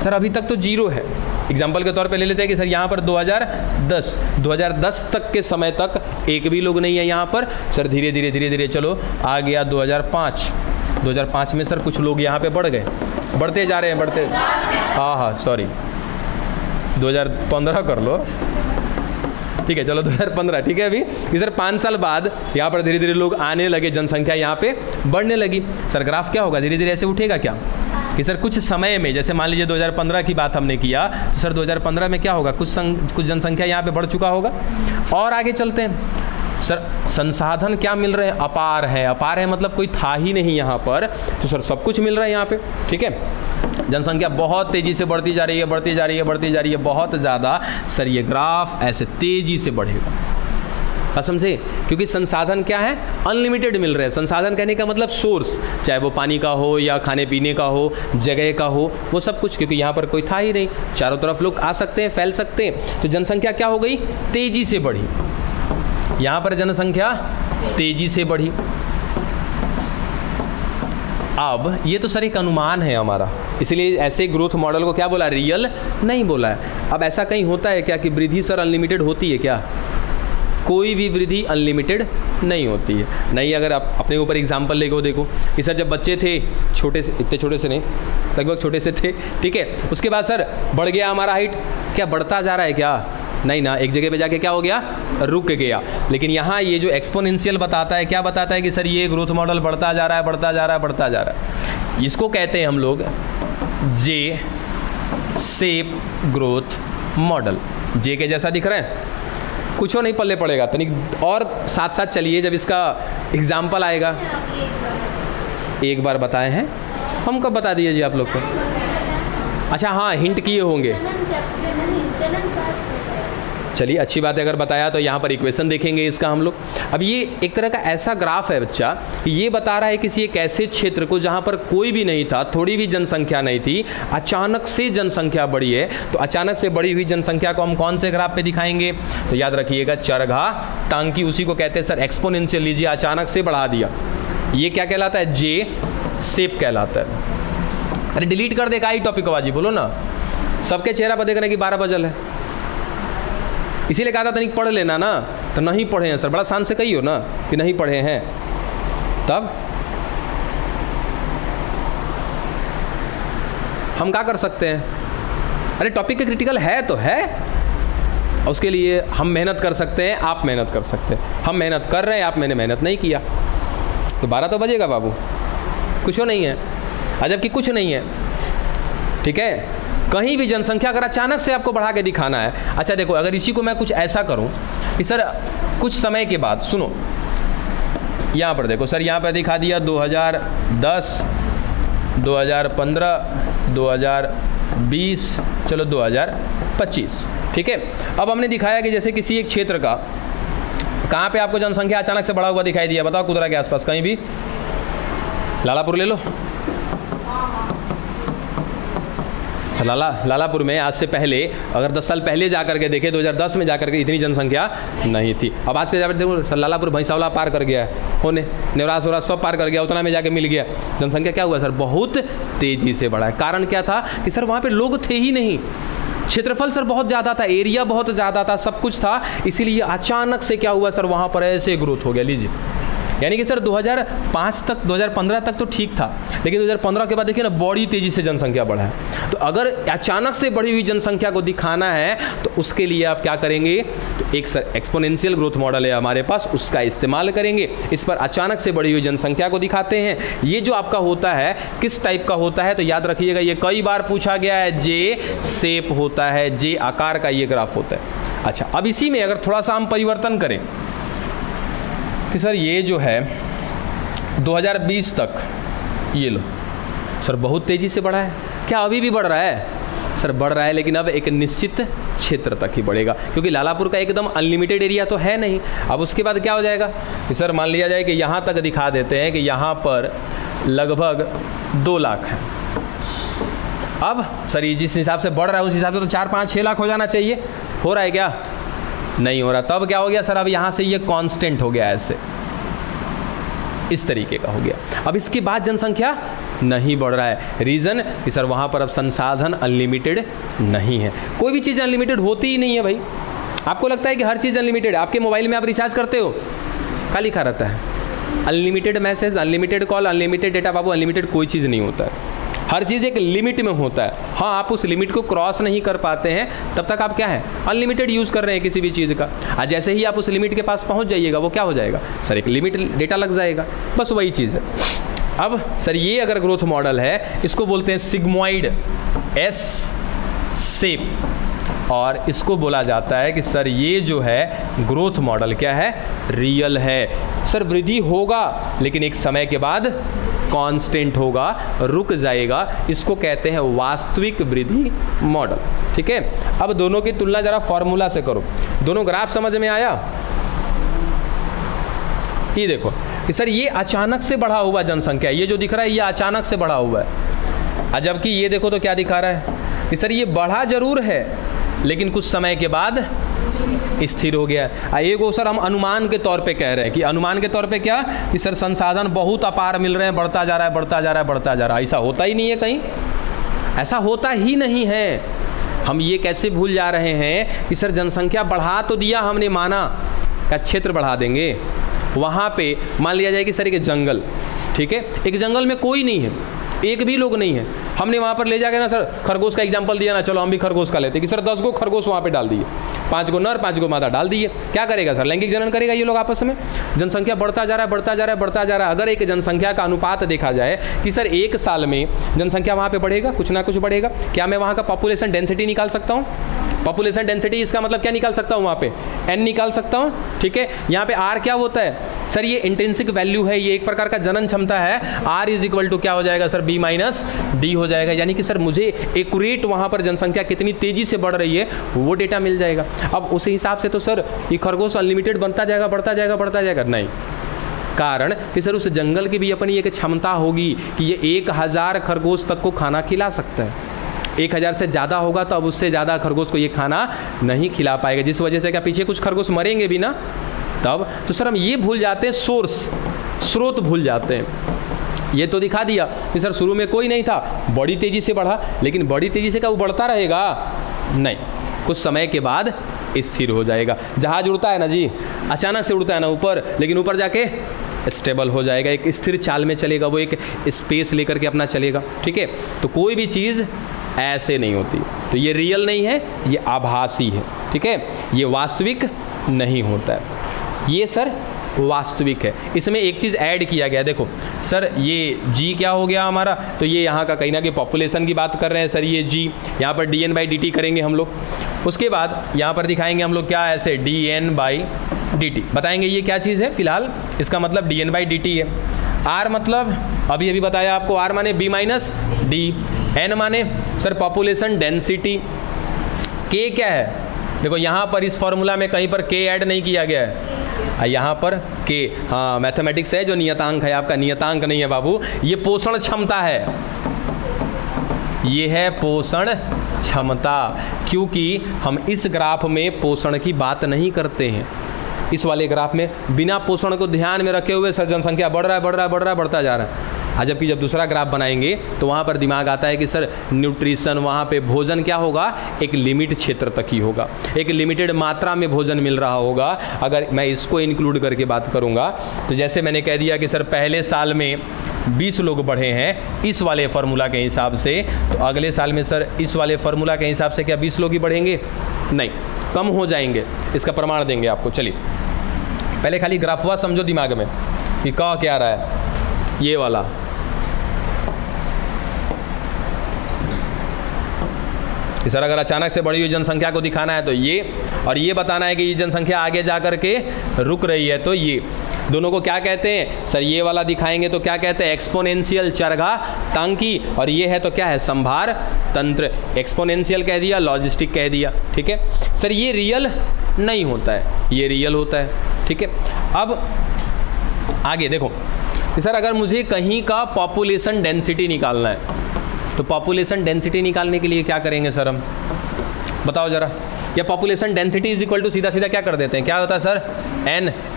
सर अभी तक तो 0 है। एग्जाम्पल के तौर पे ले लेते हैं कि सर यहाँ पर 2010 तक के समय तक एक भी लोग नहीं है यहाँ पर। सर धीरे धीरे चलो आ गया 2005 में सर कुछ लोग यहाँ पे बढ़ गए, बढ़ते जा रहे हैं, बढ़ते, हाँ सॉरी 2015 कर लो। ठीक है चलो 2015, ठीक है। अभी कि सर 5 साल बाद यहाँ पर धीरे धीरे लोग आने लगे, जनसंख्या यहाँ पे बढ़ने लगी। सर ग्राफ क्या होगा, धीरे धीरे ऐसे उठेगा क्या कि सर कुछ समय में, जैसे मान लीजिए 2015 की बात हमने किया, तो सर 2015 में क्या होगा, कुछ जनसंख्या यहाँ पे बढ़ चुका होगा। और आगे चलते हैं, सर संसाधन क्या मिल रहे हैं, अपार है। अपार है मतलब कोई था ही नहीं यहाँ पर, तो सर सब कुछ मिल रहा है यहाँ पे। ठीक है, जनसंख्या बहुत तेज़ी से बढ़ती जा रही है, बढ़ती जा रही है बहुत ज़्यादा। सर ये ग्राफ ऐसे तेज़ी से बढ़ेगा, समझे, क्योंकि संसाधन क्या है, अनलिमिटेड मिल रहे हैं। संसाधन कहने का मतलब सोर्स, चाहे वो पानी का हो या खाने पीने का हो, जगह का हो, वो सब कुछ, क्योंकि यहाँ पर कोई था ही नहीं, चारों तरफ लोग आ सकते हैं, फैल सकते हैं। तो जनसंख्या क्या हो गई, तेज़ी से बढ़ी। यहाँ पर जनसंख्या तेज़ी से बढ़ी। अब ये तो सर एक अनुमान है हमारा, इसलिए ऐसे ग्रोथ मॉडल को क्या बोला, रियल नहीं बोला है। अब ऐसा कहीं होता है क्या कि वृद्धि सर अनलिमिटेड होती है क्या? कोई भी वृद्धि अनलिमिटेड नहीं होती है। नहीं, अगर आप अपने ऊपर एग्जाम्पल लेके देखो कि सर जब बच्चे थे छोटे से, इतने छोटे से नहीं, लगभग छोटे से थे, ठीक है, उसके बाद सर बढ़ गया हमारा हाइट, क्या बढ़ता जा रहा है क्या? नहीं ना, एक जगह पे जाके क्या हो गया, रुक गया। लेकिन यहाँ ये जो एक्सपोनेंशियल बताता है, क्या बताता है कि सर ये ग्रोथ मॉडल बढ़ता जा रहा है, बढ़ता जा रहा है, बढ़ता जा रहा है। इसको कहते हैं हम लोग जे शेप ग्रोथ मॉडल। जे के जैसा दिख रहा है, कुछ नहीं पल्ले पड़ेगा, तनिक और साथ साथ चलिए, जब इसका एग्जाम्पल आएगा। एक बार बताए हैं हम, कब बता दिए जी आप लोग को? अच्छा हाँ, हिंट किए होंगे। चलिए अच्छी बात है, अगर बताया तो यहाँ पर इक्वेशन देखेंगे इसका हम लोग। अब ये एक तरह का ऐसा ग्राफ है बच्चा, ये बता रहा है किसी एक ऐसे क्षेत्र को जहाँ पर कोई भी नहीं था, थोड़ी भी जनसंख्या नहीं थी, अचानक से जनसंख्या बढ़ी है। तो अचानक से बढ़ी हुई जनसंख्या को हम कौन से ग्राफ पे दिखाएंगे? तो याद रखिएगा चरघातांकी, उसी को कहते हैं सर एक्सपोनेंशियल। लीजिए अचानक से बढ़ा दिया, ये क्या कहलाता है? जे शेप कहलाता है। अरे डिलीट कर देगा ही टॉपिक बाजी, बोलो ना, सबके चेहरा पर देखने की 12 बजल है, इसीलिए कहा था तनिक पढ़ लेना ना। तो नहीं पढ़े हैं सर, बड़ा शान से कही हो ना कि नहीं पढ़े हैं। तब हम क्या कर सकते हैं? अरे टॉपिक के क्रिटिकल है तो है, उसके लिए हम मेहनत कर सकते हैं, आप मेहनत कर सकते हैं। हम मेहनत कर रहे हैं, आप मैंने मेहनत नहीं किया, तो 12 तो बजेगा बाबू, कुछ नहीं है, जबकि कुछ नहीं है। ठीक है, कहीं भी जनसंख्या अगर अचानक से आपको बढ़ा के दिखाना है। अच्छा देखो, अगर इसी को मैं कुछ ऐसा करूं कि सर कुछ समय के बाद, सुनो यहाँ पर देखो सर, यहाँ पर दिखा दिया 2010, 2015, 2020, चलो 2025। ठीक है, अब हमने दिखाया कि जैसे किसी एक क्षेत्र का कहाँ पे आपको जनसंख्या अचानक से बढ़ा हुआ दिखाई दिया, बताओ कुदरा के आसपास कहीं भी। लालापुर ले लो, लालापुर में आज से पहले अगर 10 साल पहले जाकर के देखे, 2010 में जाकर के इतनी जनसंख्या नहीं थी। अब आज के जाकर देखो लालापुर भैंसावला पार कर गया है, होने नेवराज वराज सब पार कर गया, उतना में जाके मिल गया। जनसंख्या क्या हुआ सर? बहुत तेज़ी से बढ़ा है। कारण क्या था कि सर वहाँ पे लोग थे ही नहीं, क्षेत्रफल सर बहुत ज़्यादा था, एरिया बहुत ज़्यादा था, सब कुछ था, इसीलिए अचानक से क्या हुआ सर, वहाँ पर ऐसे ग्रोथ हो गया। लीजिए, यानी कि सर 2005 तक, 2015 तक तो ठीक था, लेकिन 2015 के बाद देखिए ना बड़ी तेज़ी से जनसंख्या बढ़ा है। तो अगर अचानक से बढ़ी हुई जनसंख्या को दिखाना है तो उसके लिए आप क्या करेंगे? तो एक सर एक्सपोनेंशियल ग्रोथ मॉडल है हमारे पास, उसका इस्तेमाल करेंगे। इस पर अचानक से बढ़ी हुई जनसंख्या को दिखाते हैं। ये जो आपका होता है किस टाइप का होता है? तो याद रखिएगा, ये कई बार पूछा गया है, जे शेप होता है, जे आकार का ये ग्राफ होता है। अच्छा, अब इसी में अगर थोड़ा सा हम परिवर्तन करें कि सर ये जो है 2020 तक, ये लो सर बहुत तेज़ी से बढ़ा है। क्या अभी भी बढ़ रहा है? सर बढ़ रहा है, लेकिन अब एक निश्चित क्षेत्र तक ही बढ़ेगा, क्योंकि लालापुर का एकदम अनलिमिटेड एरिया तो है नहीं। अब उसके बाद क्या हो जाएगा कि सर मान लिया जाए कि यहाँ तक दिखा देते हैं कि यहाँ पर लगभग 2 लाख है। अब सर ये जिस हिसाब से बढ़ रहा है उस हिसाब से तो 4, 5, 6 लाख हो जाना चाहिए। हो रहा है क्या? नहीं हो रहा। तब क्या हो गया सर? अब यहाँ से ये कांस्टेंट हो गया, ऐसे इस तरीके का हो गया। अब इसके बाद जनसंख्या नहीं बढ़ रहा है। रीज़न कि सर वहाँ पर अब संसाधन अनलिमिटेड नहीं है। कोई भी चीज़ अनलिमिटेड होती ही नहीं है भाई। आपको लगता है कि हर चीज़ अनलिमिटेड है? आपके मोबाइल में आप रिचार्ज करते हो, क्या लिखा रहता है? Unlimited message, unlimited call, unlimited data. बाबू अनलिमिटेड कोई चीज़ नहीं होता है, हर चीज़ एक लिमिट में होता है। हाँ, आप उस लिमिट को क्रॉस नहीं कर पाते हैं, तब तक आप क्या है? अनलिमिटेड यूज़ कर रहे हैं किसी भी चीज़ का। और जैसे ही आप उस लिमिट के पास पहुंच जाइएगा, वो क्या हो जाएगा सर? एक लिमिट डेटा लग जाएगा, बस वही चीज़ है। अब सर ये अगर ग्रोथ मॉडल है, इसको बोलते हैं सिग्मॉइड, एस शेप, और इसको बोला जाता है कि सर ये जो है ग्रोथ मॉडल क्या है? रियल है। सर वृद्धि होगा, लेकिन एक समय के बाद कांस्टेंट होगा, रुक जाएगा। इसको कहते हैं वास्तविक वृद्धि मॉडल। ठीक है, अब दोनों की तुलना जरा फॉर्मूला से करो। दोनों ग्राफ समझ में आया? ये देखो कि सर ये अचानक से बढ़ा हुआ जनसंख्या, ये जो दिख रहा है ये अचानक से बढ़ा हुआ है। जबकि ये देखो तो क्या दिखा रहा है कि सर ये बढ़ा जरूर है, लेकिन कुछ समय के बाद स्थिर हो गया। एगो सर हम अनुमान के तौर पे कह रहे हैं कि अनुमान के तौर पे क्या कि सर संसाधन बहुत अपार मिल रहे हैं, बढ़ता जा रहा है, बढ़ता जा रहा है, बढ़ता जा रहा है। ऐसा होता ही नहीं है, कहीं ऐसा होता ही नहीं है। हम ये कैसे भूल जा रहे हैं कि सर जनसंख्या बढ़ा तो दिया हमने, माना का क्षेत्र बढ़ा देंगे। वहाँ पे मान लिया जाए कि सर एक जंगल, ठीक है, एक जंगल में कोई नहीं है, एक भी लोग नहीं है। हमने वहाँ पर ले जाके ना सर खरगोश का एग्जाम्पल दिया ना, चलो हम भी खरगोश का लेते कि सर 10 गो खरगोश वहाँ पे डाल दिए, 5 गो नर 5 गो मादा डाल दिए। क्या करेगा सर? लैंगिक जनन करेगा ये लोग आपस में। जनसंख्या बढ़ता जा रहा है, बढ़ता जा रहा है, बढ़ता जा रहा है। अगर एक जनसंख्या का अनुपात देखा जाए कि सर 1 साल में जनसंख्या वहाँ पे बढ़ेगा, कुछ ना कुछ बढ़ेगा, क्या मैं वहाँ का पॉपुलेशन डेंसिटी निकाल सकता हूँ? पॉपुलेशन डेंसिटी इसका मतलब क्या निकाल सकता हूँ? वहाँ पे n निकाल सकता हूँ। ठीक है, यहाँ पे r क्या होता है? सर ये इंट्रिंसिक वैल्यू है, ये एक प्रकार का जनन क्षमता है, R इज इक्वल टू क्या हो जाएगा सर, B माइनस डी हो जाएगा। यानी कि सर मुझे एक्यूरेट वहाँ पर जनसंख्या कितनी तेजी से बढ़ रही है वो डेटा मिल जाएगा। अब उस हिसाब से तो सर ये खरगोश अनलिमिटेड बनता जाएगा, बढ़ता जाएगा, बढ़ता जाएगा, नहीं। कारण कि सर उस जंगल की भी अपनी एक क्षमता होगी कि ये 1000 खरगोश तक को खाना खिला सकता है। 1000 से ज़्यादा होगा तो अब उससे ज़्यादा खरगोश को ये खाना नहीं खिला पाएगा, जिस वजह से क्या पीछे कुछ खरगोश मरेंगे भी ना तब। तो सर हम ये भूल जाते हैं, सोर्स स्रोत भूल जाते हैं। ये तो दिखा दिया कि सर शुरू में कोई नहीं था, बड़ी तेज़ी से बढ़ा, लेकिन बड़ी तेज़ी से क्या वो बढ़ता रहेगा, नहीं, कुछ समय के बाद स्थिर हो जाएगा। जहाज उड़ता है ना जी, अचानक से उड़ता है ना ऊपर, लेकिन ऊपर जाके स्टेबल हो जाएगा, एक स्थिर चाल में चलेगा, वो एक स्पेस लेकर के अपना चलेगा। ठीक है, तो कोई भी चीज़ ऐसे नहीं होती, तो ये रियल नहीं है, ये आभासी है। ठीक है, ये वास्तविक नहीं होता है, ये सर वास्तविक है। इसमें एक चीज़ ऐड किया गया, देखो सर ये जी क्या हो गया हमारा, तो ये यहाँ का कहीं ना कहीं पॉपुलेशन की बात कर रहे हैं सर, ये जी यहाँ पर dn/dt करेंगे हम लोग। उसके बाद यहाँ पर दिखाएंगे हम लोग क्या, ऐसे dn/dt बताएंगे ये क्या चीज़ है। फिलहाल इसका मतलब dn/dt है। r मतलब अभी बताया आपको, r माने b माइनस डी, n माने सर पॉपुलेशन डेंसिटी, k क्या है, देखो यहाँ पर इस फॉर्मूला में कहीं पर k ऐड नहीं किया गया है, यहाँ पर k, हाँ मैथमेटिक्स है जो नियतांक है आपका, नियतांक नहीं है बाबू, ये पोषण क्षमता है, ये है पोषण क्षमता। क्योंकि हम इस ग्राफ में पोषण की बात नहीं करते हैं, इस वाले ग्राफ में बिना पोषण को ध्यान में रखे हुए सर जनसंख्या बढ़ रहा है, बढ़ता जा रहा है। जबकि जब दूसरा ग्राफ बनाएंगे तो वहाँ पर दिमाग आता है कि सर न्यूट्रिशन, वहाँ पे भोजन क्या होगा, एक लिमिट क्षेत्र तक ही होगा, एक लिमिटेड मात्रा में भोजन मिल रहा होगा। अगर मैं इसको इंक्लूड करके बात करूँगा तो जैसे मैंने कह दिया कि सर पहले साल में 20 लोग बढ़े हैं इस वाले फार्मूला के हिसाब से, तो अगले साल में सर इस वाले फार्मूला के हिसाब से क्या 20 लोग ही बढ़ेंगे, नहीं, कम हो जाएंगे। इसका प्रमाण देंगे आपको। चलिए पहले खाली ग्राफवा समझो दिमाग में कि कह क्या रहा है, ये वाला कि सर अगर अचानक से बढ़ी हुई जनसंख्या को दिखाना है तो ये, और ये बताना है कि ये जनसंख्या आगे जा कर के रुक रही है तो ये, दोनों को क्या कहते हैं सर, ये वाला दिखाएंगे तो क्या कहते हैं, एक्सपोनेंशियल चरघातांकी, और ये है तो क्या है, संभार तंत्र। एक्सपोनेंशियल कह दिया, लॉजिस्टिक कह दिया। ठीक है सर, ये रियल नहीं होता है, ये रियल होता है। ठीक है, अब आगे देखो कि सर अगर मुझे कहीं का पॉपुलेशन डेंसिटी निकालना है तो पॉपुलेशन डेंसिटी निकालने के लिए क्या करेंगे सर हम, बताओ जरा। या population density is equal to सीधा क्या कर देते हैं, क्या होता है सर,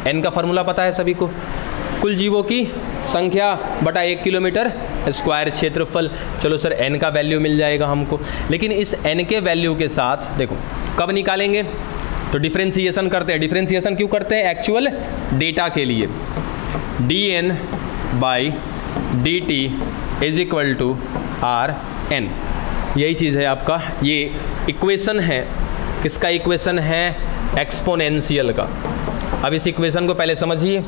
एन का फॉर्मूला पता है सभी को, कुल जीवों की संख्या बटा 1 किलोमीटर स्क्वायर क्षेत्रफल। चलो सर एन का वैल्यू मिल जाएगा हमको, लेकिन इस एन के वैल्यू के साथ देखो कब निकालेंगे, तो डिफ्रेंसिएशन करते हैं। डिफ्रेंसिएशन क्यों करते हैं, एक्चुअल डेटा के लिए। dn/dt is equal to rn, यही चीज़ है आपका, ये इक्वेशन है, किसका इक्वेशन है, एक्सपोनेंशियल का। अब इस इक्वेशन को पहले समझिए।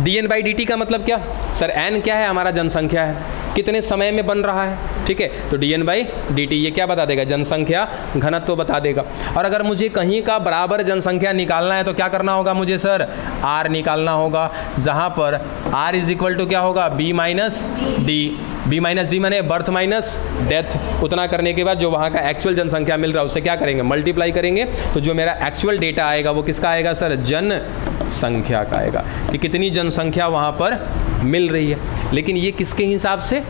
dn/dt का मतलब क्या सर, n क्या है, हमारा जनसंख्या है, कितने समय में बन रहा है। ठीक है, तो dn/dt ये क्या बता देगा, जनसंख्या घनत्व तो बता देगा। और अगर मुझे कहीं का बराबर जनसंख्या निकालना है तो क्या करना होगा मुझे सर, r निकालना होगा, जहाँ पर r इज इक्वल टू क्या होगा, b माइनस डी माने बर्थ माइनस डेथ। उतना करने के बाद जो वहाँ का एक्चुअल जनसंख्या मिल रहा है उससे क्या करेंगे, मल्टीप्लाई करेंगे, तो जो मेरा एक्चुअल डेटा आएगा वो किसका आएगा सर, जनसंख्या का आएगा, कि कितनी जनसंख्या वहाँ पर मिल रही है। लेकिन ये किसके हिसाब से,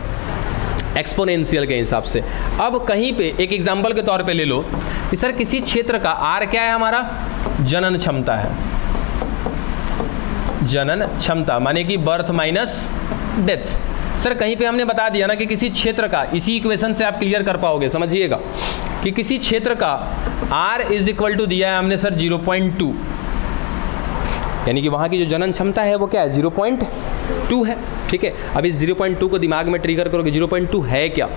एक्सपोनेंशियल के हिसाब से। अब कहीं पे एक एग्जांपल के तौर पे ले लो कि सर किसी क्षेत्र का आर क्या है, हमारा जनन क्षमता है, जनन क्षमता माने कि बर्थ माइनस डेथ। सर कहीं पे हमने बता दिया ना कि किसी क्षेत्र का, इसी इक्वेशन से आप क्लियर कर पाओगे, समझिएगा कि किसी क्षेत्र का r इज इक्वल टू दिया है हमने सर 0.2, यानी कि वहाँ की जो जनन क्षमता है वो क्या है, 0.2 है। ठीक है, अब इस 0.2 को दिमाग में ट्रिगर करोगे, 0.2 है क्या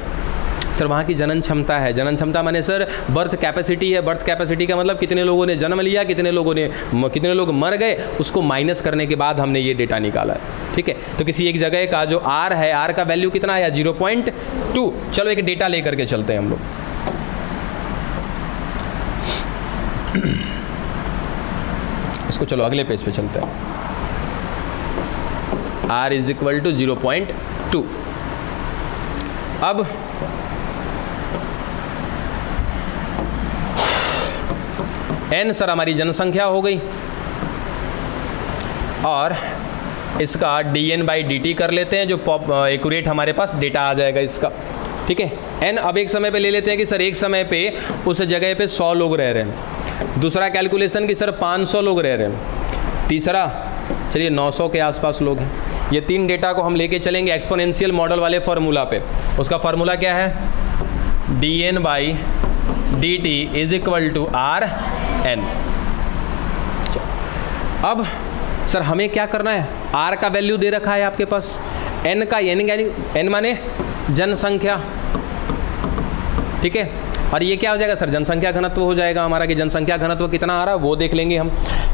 सर, वहाँ की जनन क्षमता है। जनन क्षमता माने सर बर्थ कैपेसिटी है। बर्थ कैपेसिटी का मतलब कितने लोगों ने जन्म लिया, कितने लोग मर गए, उसको माइनस करने के बाद हमने ये डेटा निकाला है। ठीक है, तो किसी एक जगह का जो r है, r का वैल्यू कितना आया, 0.2। चलो एक डेटा लेकर के चलते हैं हम लोग। इसको चलो अगले पेज पे चलते हैं। r is equal to 0.2। अब n सर हमारी जनसंख्या हो गई और इसका dn/dt कर लेते हैं, जो एक्यूरेट हमारे पास डेटा आ जाएगा इसका। ठीक है, n अब एक समय पे ले लेते हैं कि सर एक समय पे उस जगह पे 100 लोग रह रहे हैं। दूसरा कैलकुलेशन कि सर 500 लोग रह रहे हैं। तीसरा चलिए 900 के आसपास लोग हैं। ये 3 डेटा को हम लेके चलेंगे एक्सपोनेंशियल मॉडल वाले फार्मूला पे। उसका फार्मूला क्या है? dn/dt is equal to rn। अब सर हमें क्या करना है? r का वैल्यू दे रखा है आपके पास, n का n माने जनसंख्या। ठीक है, और ये क्या हो जाएगा सर? जनसंख्या घनत्व हो जाएगा हमारा, कि जनसंख्या घनत्व कितना आ रहा है वो देख लेंगे हम।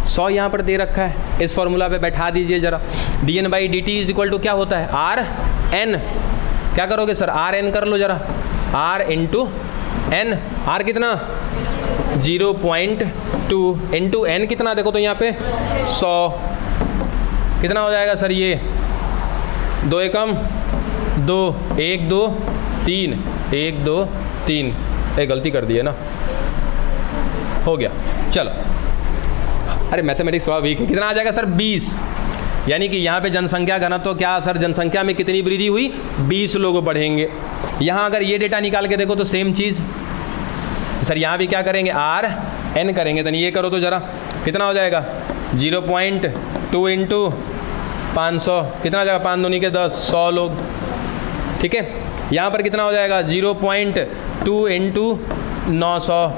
100 यहाँ पर दे रखा है, इस फॉर्मूला पे बैठा दीजिए जरा। dn/dt इज इक्वल टू क्या होता है? rn। क्या करोगे सर? rn कर लो जरा, r इंटू n। r कितना? 0.2 इंटू n कितना? देखो तो यहाँ पे 100 कितना हो जाएगा सर? ये 2 एकम 2, 1 2 3, 1 2 3, एक गलती कर दी है ना, हो गया। चलो, अरे मैथमेटिक्स थोड़ा वीक है। कितना आ जाएगा सर? 20। यानी कि यहाँ पे जनसंख्या घनत्व तो क्या सर? जनसंख्या में कितनी वृद्धि हुई? 20 लोग बढ़ेंगे। यहाँ अगर ये डेटा निकाल के देखो तो सेम चीज़ सर, यहाँ भी क्या करेंगे? rn करेंगे। तो ये करो तो ज़रा, कितना हो जाएगा? 0.2 इंटू 500 कितना हो जाएगा? 5 दूनी के 10, 100 लोग। ठीक है, यहाँ पर कितना हो जाएगा? 0.2 इंटू 900,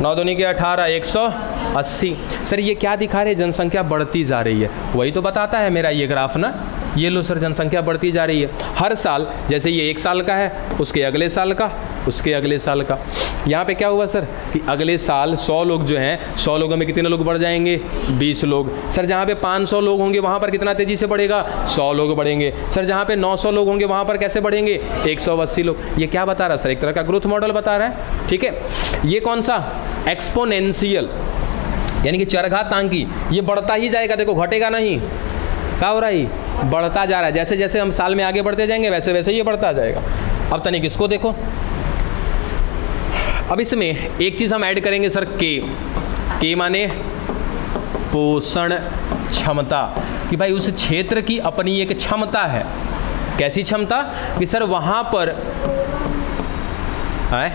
9 दूनी के 18, 180। सर ये क्या दिखा रहे हैं? जनसंख्या बढ़ती जा रही है। वही तो बताता है मेरा ये ग्राफ ना। ये लो सर, जनसंख्या बढ़ती जा रही है हर साल। जैसे ये 1 साल का है, उसके अगले साल का, उसके अगले साल का। यहाँ पे क्या हुआ सर कि अगले साल 100 लोग जो हैं, 100 लोगों में कितने लोग बढ़ जाएंगे? 20 लोग। सर जहाँ पे 500 लोग होंगे वहाँ पर कितना तेज़ी से बढ़ेगा? 100 लोग बढ़ेंगे। सर जहाँ पे 900 लोग होंगे वहाँ पर कैसे बढ़ेंगे? 180 लोग। ये क्या बता रहा है सर? एक तरह का ग्रोथ मॉडल बता रहा है। ठीक है, ये कौन सा? एक्सपोनेंशियल, यानी कि चरघातांकी। ये बढ़ता ही जाएगा, देखो घटेगा नहीं। क्या हो रहा है? बढ़ता जा रहा है। जैसे जैसे हम साल में आगे बढ़ते जाएंगे वैसे वैसे ये बढ़ता जाएगा। अब तनिक इसको देखो। अब इसमें एक चीज़ हम ऐड करेंगे सर, के माने पोषण क्षमता, कि भाई उस क्षेत्र की अपनी एक क्षमता है। कैसी क्षमता? कि सर वहाँ पर है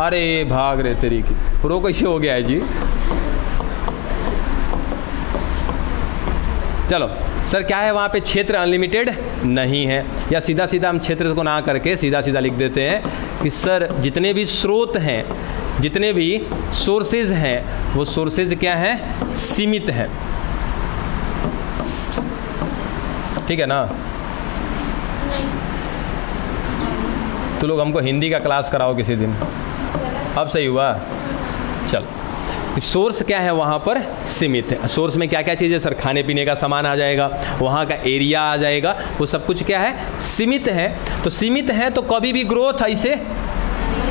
अरे भाग रे तेरी की, प्रो कैसे हो गया है जी? चलो सर, क्या है वहाँ पे? क्षेत्र अनलिमिटेड नहीं है। या सीधा सीधा हम क्षेत्र को ना करके सीधा सीधा लिख देते हैं कि सर जितने भी स्रोत हैं, जितने भी सोर्सेज हैं, वो सोर्सेज क्या हैं? सीमित हैं। ठीक है ना? तो लोग हमको हिंदी का क्लास कराओ किसी दिन। अब सही हुआ? चल, सोर्स क्या है? वहाँ पर सीमित है। सोर्स में क्या क्या चीज़ है सर? खाने पीने का सामान आ जाएगा, वहाँ का एरिया आ जाएगा, वो सब कुछ क्या है? सीमित है। तो सीमित है तो कभी भी ग्रोथ ऐसे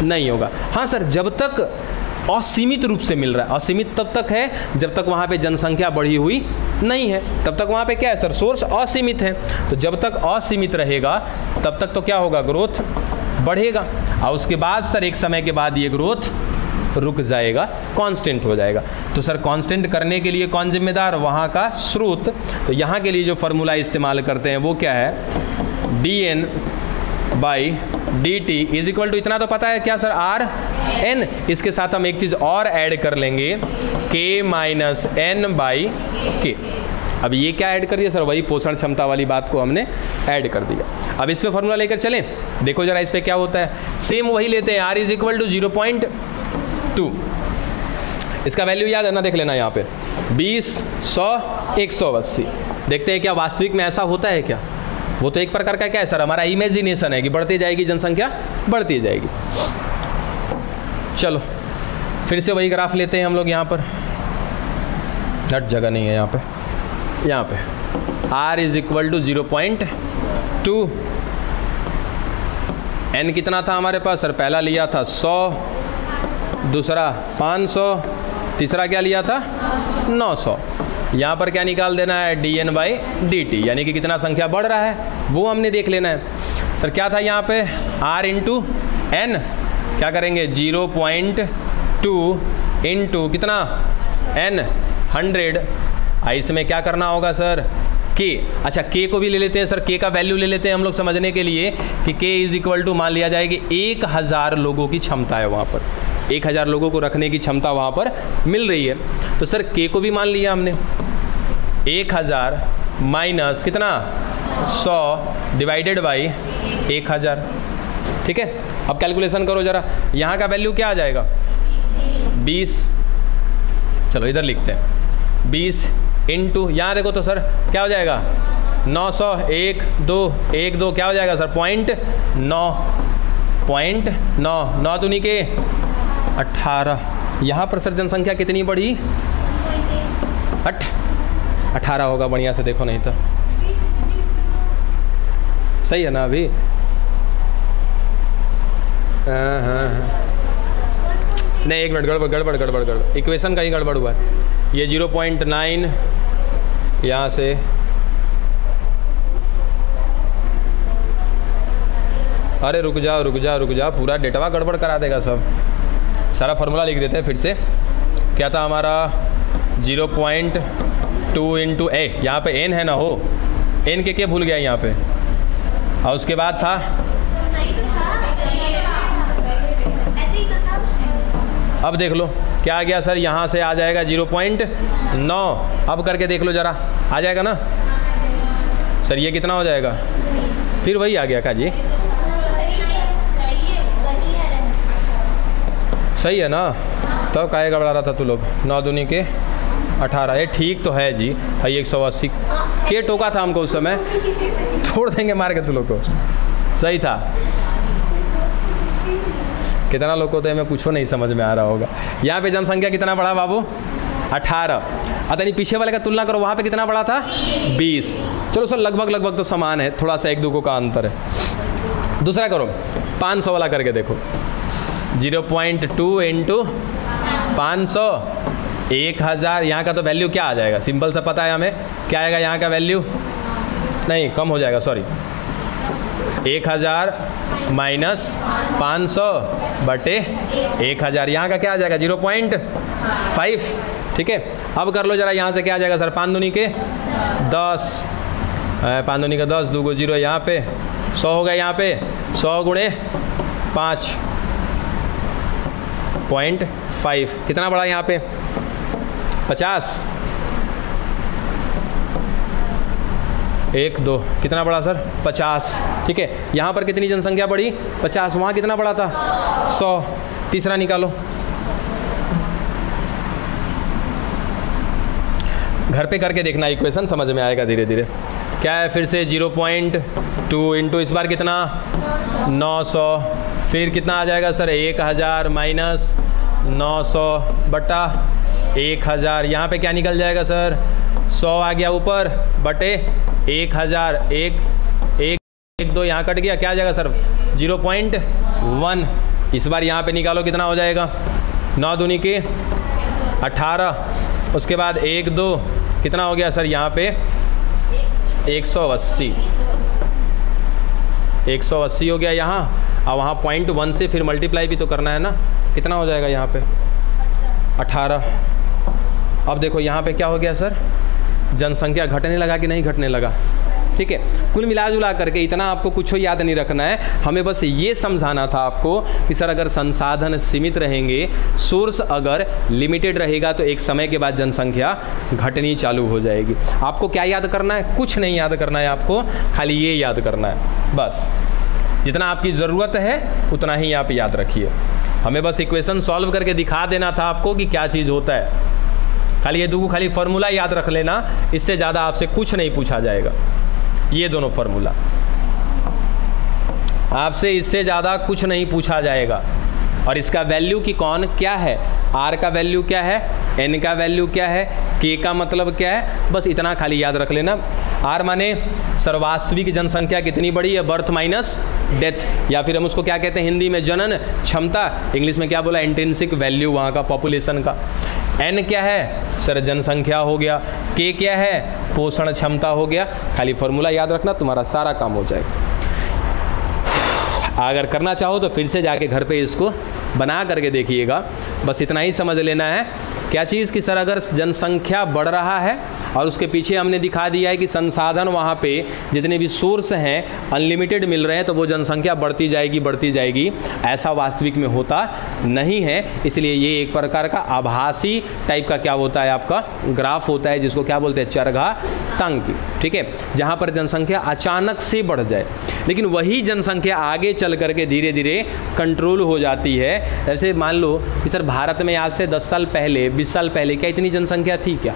नहीं होगा। हाँ सर, जब तक असीमित रूप से मिल रहा है, असीमित तब तक है जब तक वहाँ पे जनसंख्या बढ़ी हुई नहीं है, तब तक वहाँ पे क्या है सर? सोर्स असीमित है। तो जब तक असीमित रहेगा तब तक तो क्या होगा? ग्रोथ बढ़ेगा। और उसके बाद सर एक समय के बाद ये ग्रोथ रुक जाएगा, कांस्टेंट हो जाएगा। तो सर कांस्टेंट करने के लिए कौन जिम्मेदार? वहाँ का स्रोत। तो यहाँ के लिए जो फॉर्मूला इस्तेमाल करते हैं वो क्या है? dn/dt इज इक्वल टू, इतना तो पता है क्या सर? rn। इसके साथ हम एक चीज़ और ऐड कर लेंगे, k माइनस n/k। अब ये क्या ऐड कर दिया सर? वही पोषण क्षमता वाली बात को हमने ऐड कर दिया। अब इस पे फॉर्मूला लेकर चलें, देखो जरा इस पे क्या होता है। सेम वही लेते हैं, r इज इक्वल टू 0.2। इसका वैल्यू याद है ना? देख लेना यहाँ पे 20, 100, 180। देखते हैं क्या वास्तविक में ऐसा होता है क्या? वो तो एक प्रकार का क्या है सर? हमारा इमेजिनेशन है कि बढ़ती जाएगी जनसंख्या, बढ़ती जाएगी। चलो फिर से वही ग्राफ लेते हैं हम लोग। यहाँ पर हट जगह नहीं है यहाँ पे r is equal to 0.2। n कितना था हमारे पास सर? पहला लिया था 100, दूसरा 500, तीसरा क्या लिया था 900। यहाँ पर क्या निकाल देना है dn/dt, यानी कि कितना संख्या बढ़ रहा है वो हमने देख लेना है। सर क्या था यहाँ पे r इंटू एन, क्या करेंगे 0.2 इंटू कितना n 100। इसमें क्या करना होगा सर k, अच्छा k को भी ले लेते हैं सर, k का वैल्यू ले लेते हैं हम लोग समझने के लिए कि k इज इक्वल टू मान लिया जाएगी 1000 लोगों की क्षमता है वहाँ पर, 1000 लोगों को रखने की क्षमता वहाँ पर मिल रही है। तो सर k को भी मान लिया हमने 1000 माइनस कितना 100 डिवाइडेड बाई 1000, ठीक है। अब कैलकुलेशन करो जरा, यहाँ का वैल्यू क्या आ जाएगा 20, चलो इधर लिखते हैं 20 इंटू, यहाँ देखो तो सर क्या हो जाएगा 900, 1 2 क्या हो जाएगा सर 0.9 9 दूनी के 18। यहाँ पर सर जनसंख्या कितनी बढ़ी 18 होगा, बढ़िया से देखो नहीं तो सही है ना अभी। हाँ नहीं एक मिनट, गड़बड़ इक्वेशन का ही गड़बड़ हुआ है। ये 0.9 यहाँ से अरे रुक जा, पूरा डेटावा गड़बड़ करा देगा सब। सारा फार्मूला लिख देते हैं फिर से। क्या था हमारा 0.2 इंटू ए, यहाँ पे n है ना हो, n के भूल गया यहाँ पे, और उसके बाद था अब देख लो क्या आ गया सर, यहाँ से आ जाएगा 0.9। अब करके देख लो जरा, आ जाएगा ना सर, ये कितना हो जाएगा, फिर वही आ गया का जी, सही है ना। तो काहे गड़बड़ा रहा था तू लोग, 9 दूनी के 18, ये ठीक तो है जी भाई। 180 के टोका था हमको उस समय, छोड़ देंगे मार के तू लोग को, सही था। कितना लोग को तो हमें पूछो नहीं समझ में आ रहा होगा। यहाँ पे जनसंख्या कितना बढ़ा बाबू 18, नहीं पीछे वाले का तुलना करो, वहाँ पे कितना बढ़ा था 20। चलो सर लगभग तो समान है, थोड़ा सा 1-2 का अंतर है। दूसरा करो 500 वाला करके देखो, 0.2 इंटू 500 1000। यहाँ का तो वैल्यू क्या आ जाएगा, सिंपल सा पता है हमें क्या आएगा यहाँ का वैल्यू, नहीं कम हो जाएगा सॉरी, 1000 माइनस 500 बटे 1000। यहाँ का क्या आ जाएगा 0.5, ठीक है। अब कर लो जरा, यहाँ से क्या आ जाएगा सर 5 दूनी के 10, 5 दूनी का 10, 2 0 यहाँ पे 100 हो गया, यहाँ पे 100 गुणे 5.5, कितना बड़ा यहाँ पे 50, 1 2 कितना बड़ा सर 50, ठीक है। यहाँ पर कितनी जनसंख्या बढ़ी 50, वहाँ कितना बड़ा था 100। तीसरा निकालो, घर पे करके देखना, इक्वेशन समझ में आएगा धीरे धीरे। क्या है फिर से 0.2 इंटू इस बार कितना 900, फिर कितना आ जाएगा सर 1000 माइनस 900 बटा 1000। यहाँ पे क्या निकल जाएगा सर 100 आ गया ऊपर बटे 1000, 1 2 यहाँ कट गया, क्या आ जाएगा सर 0.1। इस बार यहाँ पे निकालो कितना हो जाएगा 9 दूनी के 18, उसके बाद 1 2 कितना हो गया सर यहाँ पे 180 हो गया यहाँ, और वहाँ 0.1 से फिर मल्टीप्लाई भी तो करना है ना, कितना हो जाएगा यहाँ पे 18। अब देखो यहाँ पे क्या हो गया सर, जनसंख्या घटने लगा कि नहीं घटने लगा, ठीक है। कुल मिला जुला करके इतना आपको कुछ याद नहीं रखना है, हमें बस ये समझाना था आपको कि सर अगर संसाधन सीमित रहेंगे, सोर्स अगर लिमिटेड रहेगा तो एक समय के बाद जनसंख्या घटनी चालू हो जाएगी। आपको क्या याद करना है, कुछ नहीं याद करना है आपको, खाली ये याद करना है बस। जितना आपकी ज़रूरत है उतना ही आप याद रखिए। हमें बस इक्वेशन सॉल्व करके दिखा देना था आपको कि क्या चीज़ होता है, खाली ये दो खाली फार्मूला याद रख लेना, इससे ज़्यादा आपसे कुछ नहीं पूछा जाएगा। ये दोनों फार्मूला आपसे, इससे ज़्यादा कुछ नहीं पूछा जाएगा। और इसका वैल्यू की कौन क्या है, आर का वैल्यू क्या है, एन का वैल्यू क्या है, के का मतलब क्या है, बस इतना खाली याद रख लेना। आर माने सर्वास्तविक जनसंख्या कितनी बड़ी है, बर्थ माइनस डेथ, या फिर हम उसको क्या कहते हैं हिंदी में जनन क्षमता, इंग्लिश में क्या बोला इंट्रिंसिक वैल्यू वहाँ का पॉपुलेशन का। एन क्या है सर जनसंख्या हो गया, के क्या है पोषण क्षमता हो गया। खाली फॉर्मूला याद रखना, तुम्हारा सारा काम हो जाएगा। अगर करना चाहो तो फिर से जाके घर पे इसको बना करके देखिएगा। बस इतना ही समझ लेना है क्या चीज़ कि सर अगर जनसंख्या बढ़ रहा है और उसके पीछे हमने दिखा दिया है कि संसाधन वहाँ पे जितने भी सोर्स हैं अनलिमिटेड मिल रहे हैं, तो वो जनसंख्या बढ़ती जाएगी, ऐसा वास्तविक में होता नहीं है। इसलिए ये एक प्रकार का आभासी टाइप का क्या होता है आपका ग्राफ होता है, जिसको क्या बोलते हैं चरघाटांकी, ठीक है, जहाँ पर जनसंख्या अचानक से बढ़ जाए, लेकिन वही जनसंख्या आगे चल करके धीरे धीरे कंट्रोल हो जाती है। जैसे मान लो कि सर भारत में आज से 10 साल पहले 20 साल पहले क्या इतनी जनसंख्या थी क्या?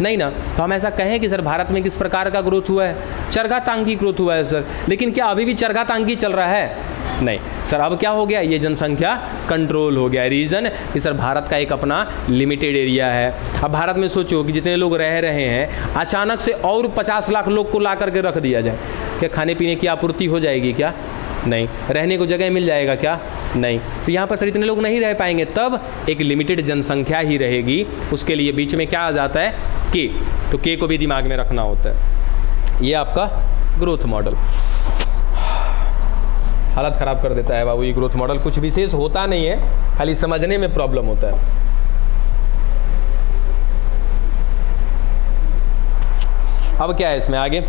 नहीं ना। तो हम ऐसा कहें कि सर भारत में किस प्रकार का ग्रोथ हुआ है? चरघाटांकी ग्रोथ हुआ है सर। लेकिन क्या अभी भी चरघाटांकी चल रहा है? नहीं सर। अब क्या हो गया? ये जनसंख्या कंट्रोल हो गया। रीज़न कि सर भारत का एक अपना लिमिटेड एरिया है। अब भारत में सोचो कि जितने लोग रह रहे हैं अचानक से और 50 लाख लोग को ला करके रख दिया जाए, क्या खाने पीने की आपूर्ति हो जाएगी क्या? नहीं। रहने को जगह मिल जाएगा क्या? नहीं। तो यहाँ पर सर इतने लोग नहीं रह पाएंगे, तब एक लिमिटेड जनसंख्या ही रहेगी। उसके लिए बीच में क्या आ जाता है? के। तो के को भी दिमाग में रखना होता है। ये आपका ग्रोथ मॉडल हालत ख़राब कर देता है बाबू। ये ग्रोथ मॉडल कुछ विशेष होता नहीं है, खाली समझने में प्रॉब्लम होता है। अब क्या है इसमें आगे?